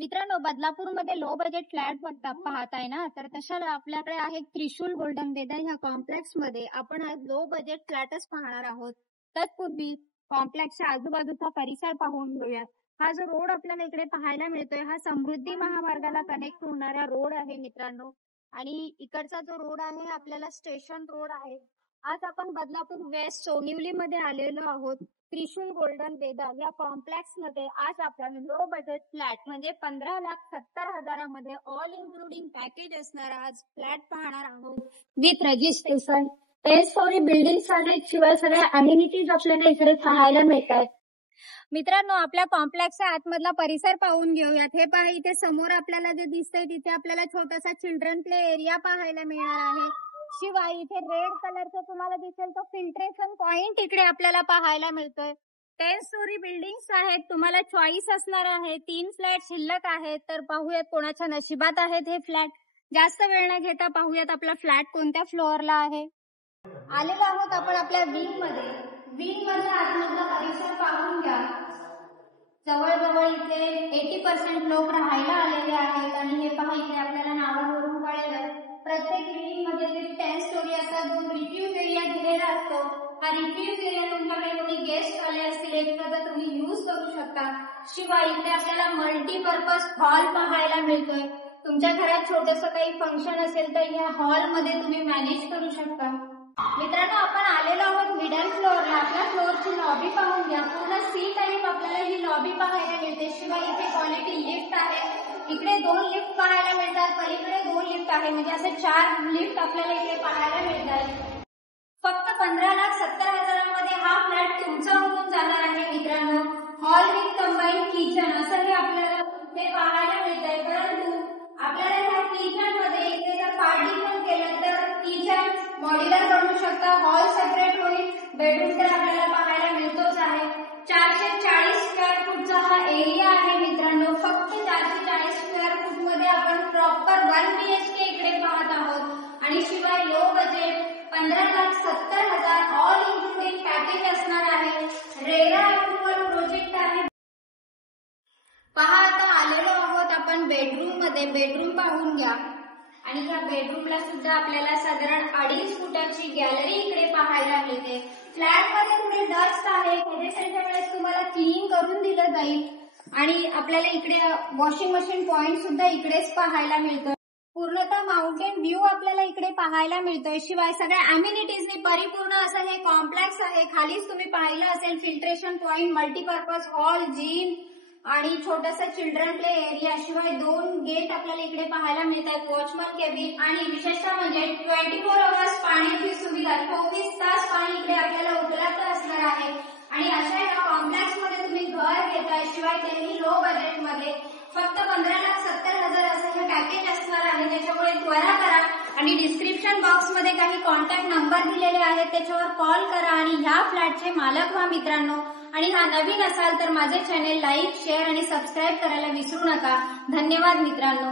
मित्रांनो, बदलापूरमध्ये low budget flat पाहताय ना, तर तशा आपल्याकडे आहे त्रिशूल गोल्डन वेदर ह्या कॉम्प्लेक्स मध्ये आपण आज लो बजेट फ्लॅटच पाहणार आहोत. तत्पूर्वी कॉम्प्लेक्सच्या आजूबाजूचा परिसर पाहून घेऊयात. हा जो रोड आपल्याला इकडे पाहायला मिळतोय हा समृद्धी महामार्गाला कनेक्ट होणारा रोड आहे मित्रांनो. आणि इकडचा जो रोड आहे आपल्याला स्टेशन रोड आहे. आज आपण बदलापूर वेस्ट सोनिवली मध्ये आलेलो आहोत. त्रिशूल गोल्डन वेदर या कॉम्प्लेक्स मध्ये आज आपण लो बजेट फ्लॅट म्हणजे 15,70,000 ऑल इन्क्लुडिंग पॅकेज असणारा आज फ्लॅट पाहणार आहोत विथ रजिस्ट्रेशन. 10 स्टोरी बिल्डिंग आहेत, शिवाय सगळ्या अम्युनिटीज आपल्याला इकडे पाहायला मिळतात. मित्रांनो, आपल्या कॉम्प्लेक्सच्या आतमधला परिसर पाहून घेऊयात. हे पहा, इथे समोर आपल्याला जे दिसतंय तिथे आपल्याला छोटासा चिल्ड्रन प्ले एरिया पाहायला मिळणार आहे. शिवाय इथे रेड कलरचा तुम्हाला दिसेल तो फिल्ट्रेशन पॉइंट इकडे आपल्याला पाहायला मिळतोय. 10 स्टोरी बिल्डिंग्स आहेत, तुम्हाला चॉईस असणार आहे. 3 फ्लॅट शिल्लक आहेत, तर पाहूयात कोणाच्या नशिबात आहेत हे फ्लॅट. जास्त वेळ न घेता पाहूयात आपला फ्लॅट कोणत्या फ्लोअरला आहे. आलेलो आहोत आपण आपल्या विंग मध्ये. विंग मध्ये आतमधला परिसर पाहून घ्या. जवळजवळ इथे 80% लोक राहायला आलेले आहेत. आणि हे पहा, इथे आपल्याला नावावरून कळेल प्रत्येक बिल्डिंग मध्ये जे 10 स्टोरी असतात जो रिफ्यूज एरिया दिलेला असतो, हा रिफ्यूज एरिया तुमच्याकडे कोणी गेस्ट आले असतील एखादा तुम्ही यूज करू शकता. शिवाय इथे आपल्याला मल्टीपर्पज हॉल पाहायला मिळतोय. तुमच्या घरात छोटस काही फंक्शन असेल तर या हॉल मध्ये तुम्ही मॅनेज करू शकता. मित्रांनो, आपण आलेलो आहोत मिडल फ्लोअरला. आपल्या फ्लोअरची लॉबी पाहून घ्या. पूर्ण सी टाईप आपल्याला ही लॉबी पाहायला मिळते. शिवाय इथे क्वालिटी लिफ्ट आहे. इकडे 2 लिफ्ट पाहायला मिळतात, पलीकडे 2 लिफ्ट आहे, म्हणजे असे 4 लिफ्ट आपल्याला इकडे पाहायला मिळतात. फक्त 15,70,000 हा फ्लॅट तुमचा होऊन जाणार आहे मित्रांनो. हॉल विथ कंबाईन किचन असं हे आपल्याला ते पाहायला मिळतंय. परंतु आपल्याला ह्या किचन मध्ये इथे जर पार्टी पण केलं तर किचन मॉड्युलर बनवू शकता. हॉल सेपरेट होईल. बेडरूम तर आपल्याला पाहायला मिळतोच आहे. 440 स्क्वेअर फूटचा हा एरिया आहे मित्रांनो. फक्त 440 स्क्वेअर फूट मध्ये आपण प्रॉपर 1 BHK इकडे पाहत आहोत. आणि शिवाय low budget 15,70,000 all including package असणार आहे. रेरा अप्रुव्हल प्रोजेक्ट आहे. पहा, आता आलेलो आहोत आपण बेडरूम मध्ये. बेडरूम पाहून घ्या. आणि या बेडरूमला सुद्धा आपल्याला साधारण 2.5 फुटाची गॅलरी इकडे पाहायला मिळते. फ्लॅट मध्ये थोडी डस्ट आहे, त्याच्या वेळेस तुम्हाला क्लीन करून दिलं जाईल. आणि आपल्याला इकडे वॉशिंग मशीन पॉइंट सुद्धा इकडेच पाहायला मिळतं. पूर्णतः माउंटेन व्ह्यू आपल्याला इकडे पाहायला मिळतोय. शिवाय सगळ्या अम्युनिटीजने परिपूर्ण असं हे कॉम्प्लेक्स आहे. खालीच तुम्ही पाहिलं असेल filtration point, multipurpose hall, gym आणि छोटासा चिल्ड्रन प्ले एरिया. शिवाय 2 गेट आपल्याला इकडे पाहायला मिळतात, वॉचमन केबिन. आणि विशेषतः म्हणजे 24 आवर्स पाण्याची सुविधा, 24 तास पाणी इकडे आपल्याला उपलब्ध असणार आहे. आणि अशा या कॉम्प्लेक्स मध्ये तुम्ही घर घेताय, शिवाय तेही लो बजेट मध्ये. फक्त 15,70,000 असं हे पॅकेज असणार आहे. त्याच्यामुळे त्वरा करा आणि डिस्क्रिप्शन बॉक्स मध्ये काही कॉन्टॅक्ट नंबर दिलेले आहेत, त्याच्यावर कॉल करा आणि ह्या फ्लॅटचे मालक व्हा मित्रांनो. आणि हा नवीन असाल तर माझे चॅनेल लाईक, शेअर आणि सबस्क्राईब करायला विसरू नका. धन्यवाद मित्रांनो.